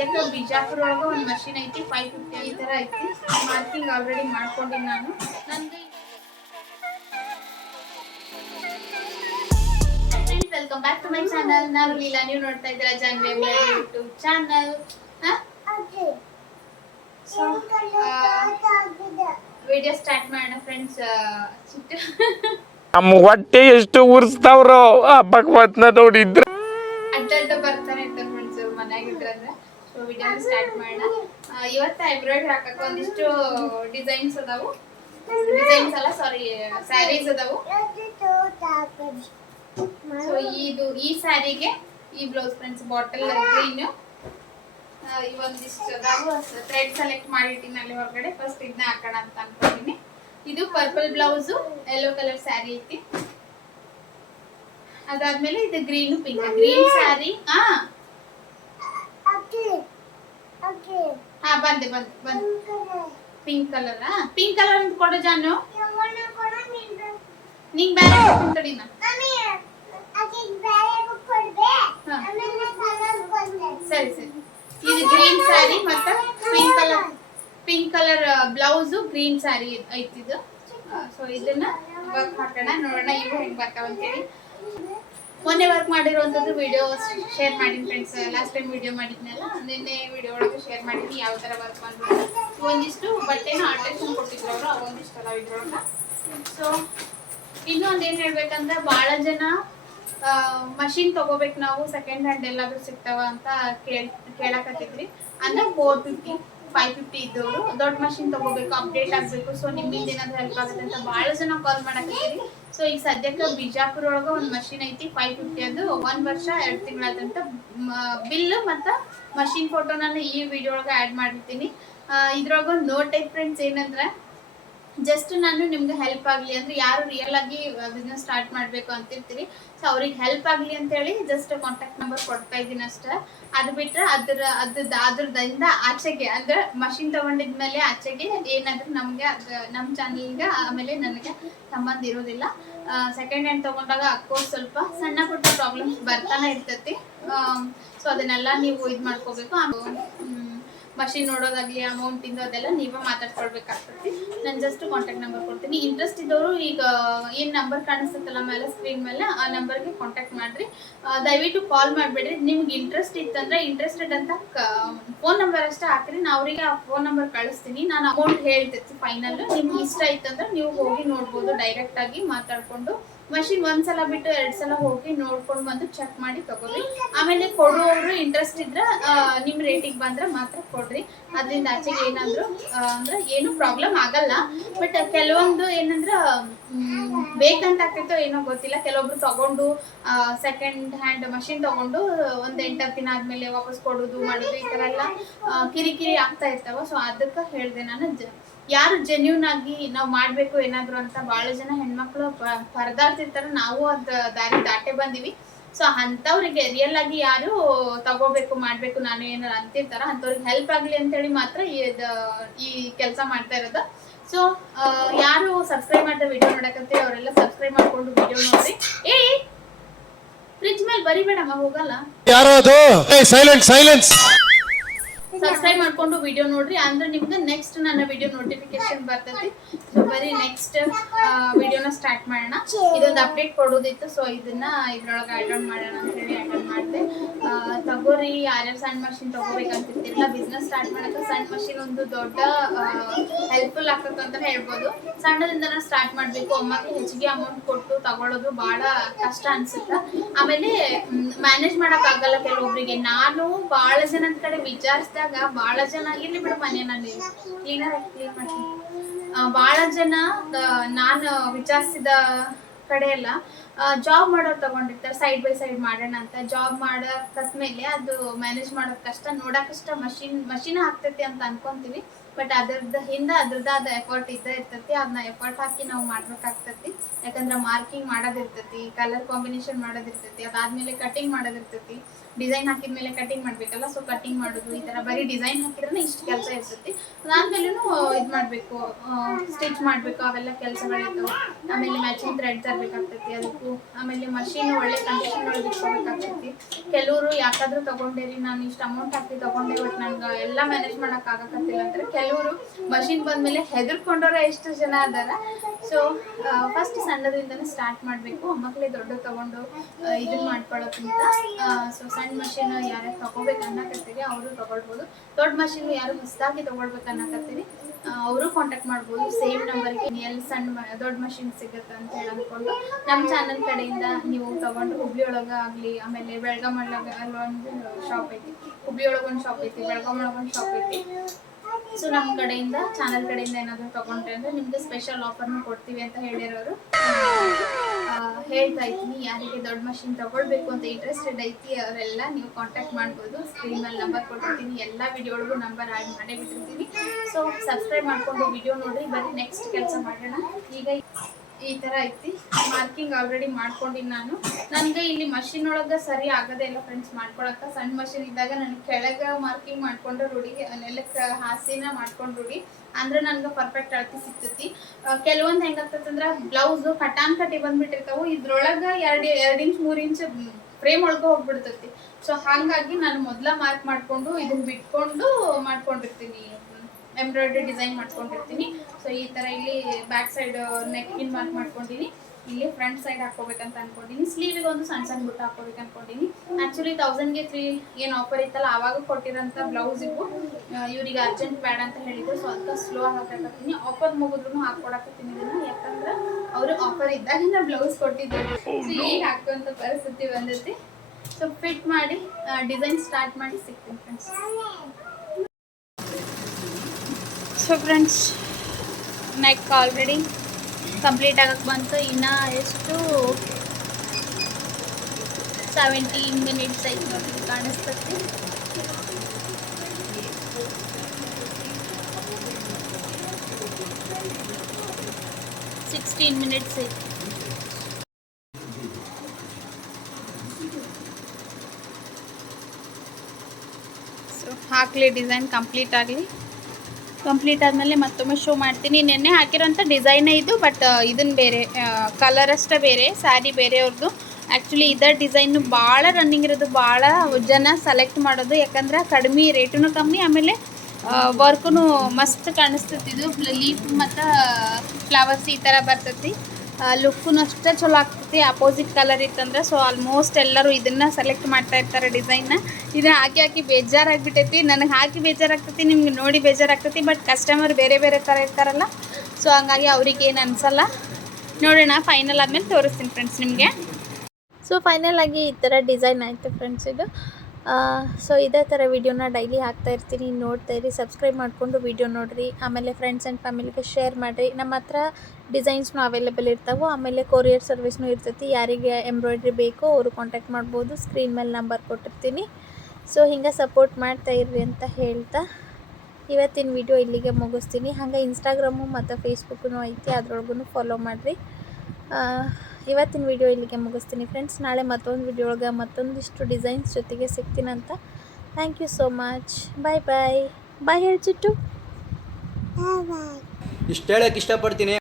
ಸದ್ಯಕ್ಕೆ ಬಿಜಾಪುರ ಒಳಗೆ ಒಂದು ಮಷಿನ್ ಐತಿ 550 ಈ ಥರ ಐತಿ. ಮಾರ್ಕಿಂಗ್ ಆಲ್ರೆಡಿ ಮಾಡ್ಕೊಂಡಿನಿ ನಾನು. ನಂದು welcome back to my channel. ನಾನು ಲೀಲಾ, ನೀವು ನೋಡ್ತಾ ಇದ್ದೀರಾ Janvi YouTube channel. Video start ಮಾಡೋಣ ಫ್ರೆಂಡ್ಸ್. ನಮ್ಮ ಹೊಟ್ಟೆ ಎಷ್ಟು ಉರ್ಸ್ತಾವ್ರೋ ಭಗವತ್ನ ನೋಡಿದ್ರೆ ಅಡ್ಡ ಬರ್ತಾನೆ ಇರ್ತಾರೆ ಫ್ರೆಂಡ್ಸ್ ಮನ್ಯಾಗಿದ್ರಂದ್ರೆ. ಸೊ ವಿಡಿಯೋ ಸ್ಟಾರ್ಟ್ ಮಾಡೋಣ. ಇವತ್ತು ಎಂಬ್ರಾಯ್ಡ್ರಿ ಹಾಕಕ್ಕೆ ಒಂದಿಷ್ಟು ಡಿಸೈನ್ಸ್ ಅದಾವು. ಡಿಸೈನ್ಸ್ ಅಲ್ಲ ಸಾರಿ ಸ್ಯಾರೀಸ್ ಅದಾವು. ಸೊ ಈ ಸ್ಯಾರಿಗೆ ಈ ಬ್ಲೌಸ್ ಫ್ರೆಂಡ್ಸ್ ಬಾಟಲ್ ಗ್ರೀನ್. ಇವೊಂದಿಷ್ಟು ಅದಾವು. ಥ್ರೆಡ್ ಸೆಲೆಕ್ಟ್ ಮಾಡಿಟ್ಟಿನಿ ಅಲ್ಲಿ ಹೊರಗಡೆ. ಫಸ್ಟ್ ಇದನ್ನ ಹಾಕೋಣ ಅಂತ ಅನ್ಕೊಂಡಿನಿ. ಇದು purple blouse, yellow colour sari ಐತಿ. ಅದಾದ್ಮೇಲೆ ಇದು ಗ್ರೀನ್ ಪಿಂಕ್. ಗ್ರೀನ್ ಸ್ಯಾರಿ ಬಂದೆ ಪಿಂಕ್ ಕಲರ್. ಪಿಂಕ್ ಕಲರ್ ಅಂತ ಕೊಡು ಜಾನು. ನಿಂಗೆ ಬೇರೆ ತಡಿ ನಾ. ಸರಿ ಸರಿ. ಇದು ಗ್ರೀನ್ ಸ್ಯಾರಿ ಮತ್ತೆ pink colour blouse, green sari ಐತಿದು. ಸೊ ಇದನ್ನ ವರ್ಕ್ ಹಾಕೋಣ, ನೋಡೋಣ ಇವು ಹೆಂಗ್ ಬರ್ತಾವ ಅಂತೇಳಿ. ಮೊನ್ನೆ ವರ್ಕ್ ಮಾಡಿರುವಂಥದ್ದು ವಿಡಿಯೋ ಶೇರ್ ಮಾಡಿನಿ ಫ್ರೆಂಡ್ಸ್. ಲಾಸ್ಟ್ ಟೈಮ್ ವಿಡಿಯೋ ಮಾಡಿದ್ನಲ್ಲ, ನಿನ್ನೆ ವಿಡಿಯೋ ಒಳಗೆ ಶೇರ್ ಮಾಡಿದ್ನಿ ಯಾವ ಥರ ವರ್ಕ್ ಮಾಡಿದ್ರು. ಒಂದಿಷ್ಟು ಬಟ್ಟೆನ ಆಲ್ಟ್ರೇಷನ್ ಕೊಟ್ಟಿದ್ರು ಅವರು, ಒಂದಿಷ್ಟು ಅದಾವ ಇದ್ರೊಳಗೆ. ಸೊ ಇನ್ನೊಂದು ಏನು ಹೇಳ್ಬೇಕಂದ್ರೆ, ಭಾಳ ಜನ ಮಷಿನ್ ತಗೋಬೇಕು ನಾವು, ಸೆಕೆಂಡ್ ಹ್ಯಾಂಡ್ ಎಲ್ಲಾದ್ರೂ ಸಿಗ್ತಾವ ಅಂತ ಕೇಳಕತ್ತಿದ್ರಿ. ಅಂದ್ರೆ 450 550 ಇದ್ದವರು ದೊಡ್ಡ ಮಷಿನ್ ತಗೋಬೇಕು, ಅಪ್ಡೇಟ್ ಆಗಬೇಕು. ಸೊ ನಿಮ್ಮಿಂದ ಏನಾದ್ರು ಹೆಲ್ಪ್ ಆಗುತ್ತೆ ಅಂತ ಭಾಳ ಜನ ಕಾಲ್ ಮಾಡಕತ್ತೀರಿ. ಸೊ ಈಗ ಸದ್ಯಕ್ಕೆ ಬಿಜಾಪುರ ಒಳಗೆ ಒಂದು ಮಷಿನ್ ಐತಿ 550. ಅದು 1 ವರ್ಷ 2 ತಿಂಗಳಾದಂತ ಬಿಲ್ ಮತ್ತು ಮಷಿನ್ ಫೋಟೋ ನಾನು ಈ ವಿಡಿಯೋ ಒಳಗೆ ಆ್ಯಡ್ ಮಾಡಿರ್ತೀನಿ. ಇದ್ರೊಳಗೆ ಒಂದು ನೋಟ್ ಐತೆ ಫ್ರೆಂಡ್ಸ್, ಏನಂದ್ರೆ ಜಸ್ಟ್ ನಾನು ನಿಮ್ಗೆ ಹೆಲ್ಪ್ ಆಗಲಿ ಅಂದ್ರೆ, ಯಾರು ರಿಯಲ್ ಆಗಿ ಬಿಸ್ನೆಸ್ ಸ್ಟಾರ್ಟ್ ಮಾಡಬೇಕು ಅಂತಿರ್ತೀರಿ, ಸೊ ಅವ್ರಿಗೆ ಹೆಲ್ಪ್ ಆಗಲಿ ಅಂತೇಳಿ ಜಸ್ಟ್ ಕಾಂಟ್ಯಾಕ್ಟ್ ನಂಬರ್ ಕೊಡ್ತಾ ಇದ್ದೀನಿ ಅಷ್ಟೇ. ಅದು ಬಿಟ್ಟರೆ ಅದ್ರದಿಂದ ಆಚೆಗೆ ಅಂದ್ರೆ ಮಷಿನ್ ತಗೊಂಡಿದ್ಮೇಲೆ ಆಚೆಗೆ ಏನಾದರೂ ನಮಗೆ ನಮ್ಮ ಚಾನಲ್ಗೆ ಆಮೇಲೆ ನನಗೆ ಸಂಬಂಧ ಇರೋದಿಲ್ಲ. ಸೆಕೆಂಡ್ ಹ್ಯಾಂಡ್ ತೊಗೊಂಡಾಗ ಅಫ್ಕೋರ್ಸ್ ಸ್ವಲ್ಪ ಸಣ್ಣ ಪುಟ್ಟ ಪ್ರಾಬ್ಲಮ್ಸ್ ಬರ್ತಾನೆ ಇರ್ತೈತಿ. ಸೊ ಅದನ್ನೆಲ್ಲ ನೀವು ಇದು ಮಾಡ್ಕೋಬೇಕು. ಮಷಿನ್ ನೋಡೋದಾಗ್ಲಿ, ಅಮೌಂಟಿಂದು ಅದೆಲ್ಲ ನೀವೇ ಮಾತಾಡ್ಕೊಳ್ಬೇಕಾಗ್ತೈತಿ. ನಾನು ಜಸ್ಟ್ ಕಾಂಟ್ಯಾಕ್ಟ್ ನಂಬರ್ ಕೊಡ್ತೀನಿ. ಇಂಟ್ರೆಸ್ಟ್ ಇದ್ದವರು ಈಗ ಏನು ನಂಬರ್ ಕಾಣಿಸ್ತೈತಲ್ಲ ಮೇಲೆ ಸ್ಕ್ರೀನ್ ಮೇಲೆ, ಆ ನಂಬರ್ಗೆ ಕಾಂಟ್ಯಾಕ್ಟ್ ಮಾಡಿರಿ. ದಯವಿಟ್ಟು ಕಾಲ್ ಮಾಡಿಬಿಡ್ರಿ. ನಿಮ್ಗೆ ಇಂಟ್ರೆಸ್ಟ್ ಇತ್ತಂದ್ರೆ ಇಂಟ್ರೆಸ್ಟೆಡ್ ಅಂತ ಫೋನ್ ನಂಬರ್ ಅಷ್ಟೇ ಹಾಕಿರಿ, ನಾ ಅವರಿಗೆ ಆ ಫೋನ್ ನಂಬರ್ ಕಳಿಸ್ತೀನಿ. ನಾನು ಅಮೌಂಟ್ ಹೇಳ್ತೈತಿ ಫೈನಲ್. ನಿಮ್ಗೆ ಇಷ್ಟ ಇತ್ತಂದ್ರೆ ನೀವು ಹೋಗಿ ನೋಡ್ಬೋದು, ಡೈರೆಕ್ಟಾಗಿ ಮಾತಾಡಿಕೊಂಡು. ಮಷಿನ್ ಒಂದ್ಸಲ ಬಿಟ್ಟು 2 ಸಲ ಹೋಗಿ ನೋಡ್ಕೊಂಡು ಬಂದು ಚೆಕ್ ಮಾಡಿ ತಗೋರಿ. ಆಮೇಲೆ ಕೊಡುವವರು ಇಂಟ್ರೆಸ್ಟ್ ಇದ್ರೆ ನಿಮ್ಮ ರೇಟಿಗೆ ಬಂದ್ರೆ ಮಾತ್ರ ಕೊಡ್ರಿ. ಅದರಿಂದ ಆಚೆಗೆ ಏನಾದ್ರು ಅಂದ್ರೆ ಏನು ಪ್ರಾಬ್ಲಮ್ ಆಗಲ್ಲ. ಬಟ್ ಕೆಲವೊಂದು ಏನಂದ್ರೆ ಬೇಕಂತ ಆಗ್ತೈತೋ ಏನೋ ಗೊತ್ತಿಲ್ಲ, ಕೆಲವೊಬ್ರು ತಗೊಂಡು ಸೆಕೆಂಡ್ ಹ್ಯಾಂಡ್ ಮಷಿನ್ ತಗೊಂಡು ಒಂದು 8-10 ದಿನ ಆದ್ಮೇಲೆ ವಾಪಸ್ ಕೊಡೋದು ಮಾಡೋದು ಈ ಥರ ಎಲ್ಲ ಕಿರಿಕಿರಿ ಆಗ್ತಾ ಇರ್ತಾವ. ಸೊ ಅದಕ್ಕೆ ಹೇಳಿದೆ ನಾನು, ಯಾರು ಜೆನ್ಯೂನ್ ಆಗಿ ನಾವು ಮಾಡಬೇಕು ಏನಾದ್ರು ಅಂತ ಭಾಳ ಜನ ಹೆಣ್ಮಕ್ಳು ಪರದಾಡ್ತಿರ್ತಾರೆ. ನಾವು ಅದು ದಾರಿ ದಾಟೆ ಬಂದಿವಿ. ಸೊ ಅಂಥವ್ರಿಗೆ ರಿಯಲ್ ಆಗಿ ಯಾರು ತಗೋಬೇಕು ಮಾಡಬೇಕು ನಾನು ಏನಾರು ಅಂತಿರ್ತಾರ, ಅಂಥವ್ರಿಗೆ ಹೆಲ್ಪ್ ಆಗಲಿ ಅಂತೇಳಿ ಮಾತ್ರ ಈ ಕೆಲಸ ಮಾಡ್ತಾ ಇರೋದು. ಸೊ ಯಾರು ಸಬ್ಸ್ಕ್ರೈಬ್ ಮಾಡಿದ ವಿಡಿಯೋ ನೋಡಕತ್ತೀವಿ ಅವರೆಲ್ಲ ಸಬ್ಸ್ಕ್ರೈಬ್ ಮಾಡ್ಕೊಂಡು ವಿಡಿಯೋ ನೋಡ್ರಿ. ಫ್ರಿಡ್ಜ್ ಮೇಲೆ ಬರಿಬೇಡಮ್ಮ, ಹೋಗಲ್ಲ. ಸಬ್ಸ್ಕ್ರೈಬ್ ಮಾಡ್ಕೊಂಡು ವಿಡಿಯೋ ನೋಡ್ರಿ, ಅಂದ್ರೆ ನಿಮ್ಗೆ ನೆಕ್ಸ್ಟ್ ನನ್ನ ವಿಡಿಯೋ ನೋಟಿಫಿಕೇಶನ್ ಬರ್ತೈತಿ. ಸೊ ಬರೀ ನೆಕ್ಸ್ಟ್ ವಿಡಿಯೋನ ಸ್ಟಾರ್ಟ್ ಮಾಡೋಣ. ಇದೊಂದು ಅಪ್ಡೇಟ್ ಕೊಡೋದಿತ್ತು, ಸೊ ಇದನ್ನ ಇದ್ರೊಳಗೆ ಅಟೆಂಡ್ ಮಾಡೋಣ ಅಂತ ಹೇಳಿ ಅಟೆಂಡ್ ಮಾಡಿದೆ. ತಗೋರಿ, ಯಾರ್ಯಾರು ಸಣ್ಣ ಮಷಿನ್ ತಗೋಬೇಕಂತಿರ್ತಿರಲ್ಲ, ಬಿಸ್ನೆಸ್ ಸ್ಟಾರ್ಟ್ ಮಾಡೋಕೆ ಸಣ್ಣ ಮಷಿನ್ ಒಂದು ದೊಡ್ಡ ಹೆಲ್ಪ್ಫುಲ್ ಆಗ್ತದೆ ಅಂತ ಹೇಳ್ಬೋದು. ಸಣ್ಣದಿಂದನ ಸ್ಟಾರ್ಟ್ ಮಾಡಬೇಕು. ಒಮ್ಮೆಗೆ ಹೆಚ್ಚಿಗೆ ಅಮೌಂಟ್ ಕೊಟ್ಟು ತಗೊಳ್ಳೋದು ಭಾಳ ಕಷ್ಟ ಅನ್ಸುತ್ತೆ. ಆಮೇಲೆ ಮ್ಯಾನೇಜ್ ಮಾಡೋಕ್ಕಾಗಲ್ಲ ಕೆಲವೊಬ್ಬರಿಗೆ. ನಾನು ಭಾಳ ಜನದ ಕಡೆ ವಿಚಾರಿಸಿದಾಗ ಭಾಳ ಜನ ಇರ್ಲಿ ಬಿಡು, ಮನೆಯಲ್ಲಿ ಕ್ಲೀನ್ ಮಾಡ್ತೀನಿ. ಭಾಳ ಜನ ನಾನು ವಿಚಾರಿಸಿದ ಕಡೆ ಎಲ್ಲ ಜಾಬ್ ಮಾಡೋರು ತಗೊಂಡಿರ್ತಾರೆ, ಸೈಡ್ ಬೈ ಸೈಡ್ ಮಾಡೋಣ ಅಂತ. ಜಾಬ್ ಮಾಡಕತ್ಮೇಲೆ ಅದು ಮ್ಯಾನೇಜ್ ಮಾಡೋದು ಕಷ್ಟ, ನೋಡೋಕಷ್ಟ ಮಷಿನ್ ಆಗ್ತೈತಿ ಅಂತ ಅನ್ಕೊಂತೀವಿ. ಬಟ್ ಅದ್ರದ್ದಾದ ಎಫರ್ಟ್ ಇದ್ದೇ ಇರ್ತೈತಿ. ಅದನ್ನ ಎಫರ್ಟ್ ಹಾಕಿ ನಾವು ಮಾಡ್ಬೇಕಾಗ್ತೈತಿ. ಯಾಕಂದ್ರೆ ಮಾರ್ಕಿಂಗ್ ಮಾಡೋದಿರ್ತೈತಿ, ಕಲರ್ ಕಾಂಬಿನೇಷನ್ ಮಾಡೋದಿರ್ತೈತಿ, ಅದಾದ್ಮೇಲೆ ಕಟಿಂಗ್ ಮಾಡೋದಿರ್ತೈತಿ. ಡಿಸೈನ್ ಹಾಕಿದ್ಮೇಲೆ ಕಟಿಂಗ್ ಮಾಡ್ಬೇಕಲ್ಲ, ಸೊ ಕಟಿಂಗ್ ಮಾಡೋದು ಈ ತರ ಬರೀ ಡಿಸೈನ್ ಹಾಕಿದ್ರೆ ಇಷ್ಟು ಕೆಲಸ ಇರ್ತೈತಿ. ಅದಾದ್ಮೇಲೆನು ಇದು ಮಾಡ್ಬೇಕು, ಸ್ಟಿಚ್ ಮಾಡ್ಬೇಕು, ಅವೆಲ್ಲ ಕೆಲಸಗಳಿರ್ತಾವೆ. ಆಮೇಲೆ ಮ್ಯಾಚಿಂಗ್ ಥ್ರೆಡ್ ತರಬೇಕಾಗ್ತೈತಿ ಅದಕ್ಕೂ. ಆಮೇಲೆ ಮಷೀನ್ ಒಳ್ಳೆ ಕಂಡೀಷನ್ ಒಳಗೆ ಇಟ್ಕೋಬೇಕಾಗ್ತೈತಿ. ಕೆಲವರು ಯಾಕಾದ್ರೂ ತಗೊಂಡೇರಿ, ನಾನು ಇಷ್ಟು ಅಮೌಂಟ್ ಹಾಕಿ ತಗೊಂಡೆ ಬಟ್ ನಂಗೆ ಎಲ್ಲ ಮ್ಯಾನೇಜ್ ಮಾಡಕ್ ಆಗಕತ್ತಿಲ್ಲ ಅಂದ್ರೆ ಕೆಲವರು ಮಷೀನ್ ಬಂದ್ಮೇಲೆ ಹೆದರ್ಕೊಂಡವ್ರೆ ಎಷ್ಟು ಜನ ಅದಾರ. ಸೊ ಫಸ್ಟ್ ಸಣ್ಣದ್ರಿಂದನೇ ಸ್ಟಾರ್ಟ್ ಮಾಡಬೇಕು. ಮಕ್ಕಳೇ ದೊಡ್ಡ ತಗೊಂಡು ಇದನ್ನ ಮಾಡ್ಕೊಳ್ಳೋಕ್ಕಿಂತ ಸೊ ಸಣ್ಣ ಮಷೀನ್ ಯಾರ್ಯಾರು ತಗೋಬೇಕು ಅನ್ನಕತ್ತೀರಿ ಅವರು ತಗೊಳ್ಬೋದು. ದೊಡ್ಡ ಮಷೀನ್ ಯಾರು ಹೊಸದಾಗಿ ತಗೊಳ್ಬೇಕು ಅನ್ನಕತ್ತೀರಿ ಅವರು ಕಾಂಟ್ಯಾಕ್ಟ್ ಮಾಡ್ಬೋದು. ಸೇಮ್ ನಂಬರ್ಗೆ ಎಲ್ಲಿ ದೊಡ್ಡ ಮಷೀನ್ ಸಿಗುತ್ತೆ ಅಂತ ಹೇಳಿ ಅಂದ್ಕೊಂಡು ನಮ್ಮ ಚಾನಲ್ ಕಡೆಯಿಂದ ನೀವು ತಗೊಂಡು ಹುಬ್ಳಿ ಒಳಗೆ ಆಗಲಿ, ಆಮೇಲೆ ಬೆಳಗಾಂ ಒಳಗೆ ಅಲ್ಲೊಂದು ಶಾಪ್ ಐತಿ, ಹುಬ್ಳಿ ಒಳಗೆ ಒಂದು ಶಾಪ್ ಐತಿ, ಬೆಳಗಾಂ ಒಳಗೆ ಒಂದು ಶಾಪ್ ಐತಿ. ಸೊ ನಮ್ಮ ಕಡೆಯಿಂದ ಚಾನಲ್ ಕಡೆಯಿಂದ ಏನಾದರೂ ತಗೊಂಡ್ರೆ ಅಂದರೆ ನಿಮಗೆ ಸ್ಪೆಷಲ್ ಆಫರ್ನ ಕೊಡ್ತೀವಿ ಅಂತ ಹೇಳಿರೋರು ಹೇಳ್ತಾ ಇದ್ದೀನಿ. ಯಾರಿಗೆ ದೊಡ್ಡ ಮಷಿನ್ ತಗೊಳ್ಬೇಕು ಅಂತ ಇಂಟ್ರೆಸ್ಟೆಡ್ ಐತಿ ಅವರೆಲ್ಲ ನೀವು ಕಾಂಟ್ಯಾಕ್ಟ್ ಮಾಡ್ಬೋದು. ಸ್ಕ್ರೀನ್ ಮೇಲೆ ನಂಬರ್ ಕೊಟ್ಟಿರ್ತೀನಿ, ಎಲ್ಲ ವಿಡಿಯೋಗಳಿಗೂ ನಂಬರ್ ಆ್ಯಡ್ ಮಾಡೇ ಬಿಟ್ಟಿರ್ತೀನಿ. ಸೊ ಸಬ್ಸ್ಕ್ರೈಬ್ ಮಾಡಿಕೊಂಡು ವಿಡಿಯೋ ನೋಡಿರಿ. ಬರೀ ನೆಕ್ಸ್ಟ್ ಕೆಲಸ ಮಾಡೋಣ. ಈಗ ಈ ಥರ ಐತಿ ಮಾರ್ಕಿಂಗ್ ಆಲ್ರೆಡಿ ಮಾಡ್ಕೊಂಡಿನಿ ನಾನು. ನನಗೆ ಇಲ್ಲಿ ಮಷಿನ್ ಒಳಗೆ ಸರಿ ಆಗೋದೇ ಇಲ್ಲ ಫ್ರೆಂಡ್ಸ್ ಮಾಡ್ಕೊಳಕ್ಕೆ. ಸಣ್ಣ ಮಷಿನ್ ಇದ್ದಾಗ ನನಗೆ ಕೆಳಗೆ ಮಾರ್ಕಿಂಗ್ ಮಾಡ್ಕೊಂಡು ರೂಢಿ, ನೆಲಕ್ಕೆ ಹಾಸಿನ ಮಾಡ್ಕೊಂಡು ರೂಢಿ ಅಂದ್ರೆ ನನಗೆ ಪರ್ಫೆಕ್ಟ್ ಅಳತೆ ಸಿಗ್ತೈತಿ. ಕೆಲವೊಂದು ಹೆಂಗಾಗ್ತದಂದ್ರೆ ಬ್ಲೌಸು ಕಟಾನ್ ಕಟ್ಟಿ ಬಂದ್ಬಿಟ್ಟಿರ್ತಾವೆ, ಇದ್ರೊಳಗೆ 2 ಇಂಚ್ 3 ಇಂಚ್ ಫ್ರೇಮ್ ಒಳಗೆ ಹೋಗ್ಬಿಡ್ತೈತಿ. ಸೊ ಹಾಗಾಗಿ ನಾನು ಮೊದಲ ಮಾರ್ಕ್ ಮಾಡಿಕೊಂಡು ಇದನ್ನ ಬಿಟ್ಕೊಂಡು ಮಾಡ್ಕೊಂಡಿರ್ತೀನಿ, ಎಂಬ್ರಾಯ್ಡ್ರಿ ಡಿಸೈನ್ ಮಾಡ್ಕೊಂಡಿರ್ತೀನಿ. ಸೊ ಈ ಥರ ಇಲ್ಲಿ back side neck pin mark ಮಾಡ್ಕೊಂಡಿನಿ, ಇಲ್ಲಿ ಫ್ರಂಟ್ ಸೈಡ್ ಹಾಕೋಬೇಕಂತ ಅನ್ಕೊಂಡಿನಿ. ಸ್ಲೀವಿಗೆ ಒಂದು ಸಣ್ಣ ಸಣ್ಣ ಬುಟ್ಟ ಹಾಕೋಬೇಕು ಅನ್ಕೊಂಡಿನಿ. ಆ್ಯಕ್ಚುಲಿ 1000ಗೆ 3 ಏನು ಆಫರ್ ಇತ್ತಲ್ಲ ಆವಾಗ ಕೊಟ್ಟಿರೋಂಥ ಬ್ಲೌಸ್ ಇವು. ಇವ್ರಿಗೆ ಅರ್ಜೆಂಟ್ ಬೇಡ ಅಂತ ಹೇಳಿದ್ರು, ಸೊ ಅದಕ್ಕೆ ಸ್ಲೋ ಹಾಕಕತ್ತೀನಿ. ಆಫರ್ ಮುಗಿದ್ರು ಹಾಕೊಡಕತ್ತೀನಿ ಇದನ್ನು, ಯಾಕಂದ್ರೆ ಅವರು ಆಫರ್ ಇದ್ದಾಗ ಬ್ಲೌಸ್ ಕೊಟ್ಟಿದ್ದಾರೆ. ಸೊ ಈಗ ಹಾಕುವಂಥ ಪರಿಸ್ಥಿತಿ ಬಂದೈತಿ. ಸೊ ಫಿಟ್ ಮಾಡಿ ಡಿಸೈನ್ ಸ್ಟಾರ್ಟ್ ಮಾಡಿ ಸಿಗ್ತೀನಿ friends. So friends neck already complete ಆಗಕ್ಕೆ ಬಂತು. ಇನ್ನು ಎಷ್ಟು 17 ಮಿನಿಟ್ಸ್ ಐತೆ ನೋಡಿ, ಕಾಣಿಸ್ತೈತಿ. ಸಿಕ್ಸ್ಟೀನ್ ಮಿನಿಟ್ಸ್ ಐತಿ. ಸೊ ಹಾಕಲಿ, ಡಿಸೈನ್ ಕಂಪ್ಲೀಟ್ ಆಗಲಿ. ಕಂಪ್ಲೀಟ್ ಆದಮೇಲೆ ಮತ್ತೊಮ್ಮೆ ಶೋ ಮಾಡ್ತೀನಿ. ನೆನ್ನೆ ಹಾಕಿರೋಂಥ ಡಿಸೈನೇ ಇದು, ಬಟ್ ಇದನ್ನು ಬೇರೆ ಕಲರ್ ಅಷ್ಟೇ ಬೇರೆ, ಸ್ಯಾರಿ ಬೇರೆಯವ್ರದ್ದು. ಆ್ಯಕ್ಚುಲಿ ಇದರ ಡಿಸೈನು ಭಾಳ ರನ್ನಿಂಗ್ ಇರೋದು, ಭಾಳ ಜನ ಸೆಲೆಕ್ಟ್ ಮಾಡೋದು. ಯಾಕಂದ್ರೆ ಕಡಿಮೆ ರೇಟೂ ಕಮ್ಮಿ, ಆಮೇಲೆ ವರ್ಕೂ ಮಸ್ತ್ ಕಾಣಿಸ್ತೈತಿ. ಇದು ಲೀಫ್ ಮತ್ತು ಫ್ಲವರ್ಸ್ ಈ ಥರ ಬರ್ತೈತಿ. ಲುಕ್ಕೂ ಅಷ್ಟೇ ಚಲೋ ಆಗ್ತೈತಿ. ಅಪೋಸಿಟ್ ಕಲರ್ ಇತ್ತಂದ್ರೆ ಸೊ ಆಲ್ಮೋಸ್ಟ್ ಎಲ್ಲರೂ ಇದನ್ನು ಸೆಲೆಕ್ಟ್ ಮಾಡ್ತಾ ಇರ್ತಾರೆ ಡಿಸೈನ್ನ. ಇದನ್ನು ಹಾಕಿ ಬೇಜಾರಾಗಿಬಿಟ್ಟೈತಿ. ನನಗೆ ಹಾಕಿ ಬೇಜಾರಾಗ್ತೈತಿ, ನಿಮ್ಗೆ ನೋಡಿ ಬೇಜಾರಾಗ್ತೈತಿ. ಬಟ್ ಕಸ್ಟಮರ್ ಬೇರೆ ಬೇರೆ ಥರ ಇರ್ತಾರಲ್ಲ, ಸೊ ಹಂಗಾಗಿ ಅವ್ರಿಗೆ ಏನು ಅನಿಸಲ್ಲ. ನೋಡೋಣ, ಫೈನಲ್ ಆದಮೇಲೆ ತೋರಿಸ್ತೀನಿ ಫ್ರೆಂಡ್ಸ್ ನಿಮಗೆ. ಸೊ ಫೈನಲ್ ಆಗಿ ಈ ಥರ ಡಿಸೈನ್ ಆಯಿತು ಫ್ರೆಂಡ್ಸ್ ಇದು. ಸೊ ಇದೇ ಥರ ವೀಡಿಯೋನ ಡೈಲಿ ಹಾಕ್ತಾ ಇರ್ತೀನಿ, ನೋಡ್ತಾ ಇರಿ. ಸಬ್ಸ್ಕ್ರೈಬ್ ಮಾಡಿಕೊಂಡು ವೀಡಿಯೋ ನೋಡಿರಿ. ಆಮೇಲೆ ಫ್ರೆಂಡ್ಸ್ ಆ್ಯಂಡ್ ಫ್ಯಾಮಿಲಿಗೆ ಶೇರ್ ಮಾಡಿರಿ. ನಮ್ಮ ಹತ್ರ ಡಿಸೈನ್ಸ್ನು ಅವೈಲೇಬಲ್ ಇರ್ತಾವೆ, ಆಮೇಲೆ ಕೊರಿಯರ್ ಸರ್ವಿಸ್ನು ಇರ್ತೈತಿ. ಯಾರಿಗೆ ಎಂಬ್ರಾಯ್ಡ್ರಿ ಬೇಕೋ ಅವರು ಕಾಂಟ್ಯಾಕ್ಟ್ ಮಾಡ್ಬೋದು. ಸ್ಕ್ರೀನ್ ಮೇಲೆ ನಂಬರ್ ಕೊಟ್ಟಿರ್ತೀನಿ. ಸೊ ಹಿಂಗೆ ಸಪೋರ್ಟ್ ಮಾಡ್ತಾ ಇರ್ರಿ ಅಂತ ಹೇಳ್ತಾ ಇವತ್ತಿನ ವಿಡಿಯೋ ಇಲ್ಲಿಗೆ ಮುಗಿಸ್ತೀನಿ. ಹಾಗೆ ಇನ್ಸ್ಟಾಗ್ರಾಮು ಮತ್ತು ಫೇಸ್ಬುಕ್ಕೂ ಐತಿ, ಅದ್ರೊಳಗೂ ಫಾಲೋ ಮಾಡಿರಿ. ಇವತ್ತಿನ ವಿಡಿಯೋ ಇಲ್ಲಿಗೆ ಮುಗಿಸ್ತೀನಿ ಫ್ರೆಂಡ್ಸ್. ನಾಳೆ ಮತ್ತೊಂದು ವಿಡಿಯೋ ಒಳಗೆ ಮತ್ತೊಂದಿಷ್ಟು ಡಿಸೈನ್ಸ್ ಜೊತೆಗೆ ಸಿಗ್ತೀನಂತ. Thank you so much. Bye bye. Bye ಹೇಳ್ಚಿಟ್ಟು. ಇಷ್ಟು ಹೇಳಕ್ಕೆ ಇಷ್ಟಪಡ್ತೀನಿ.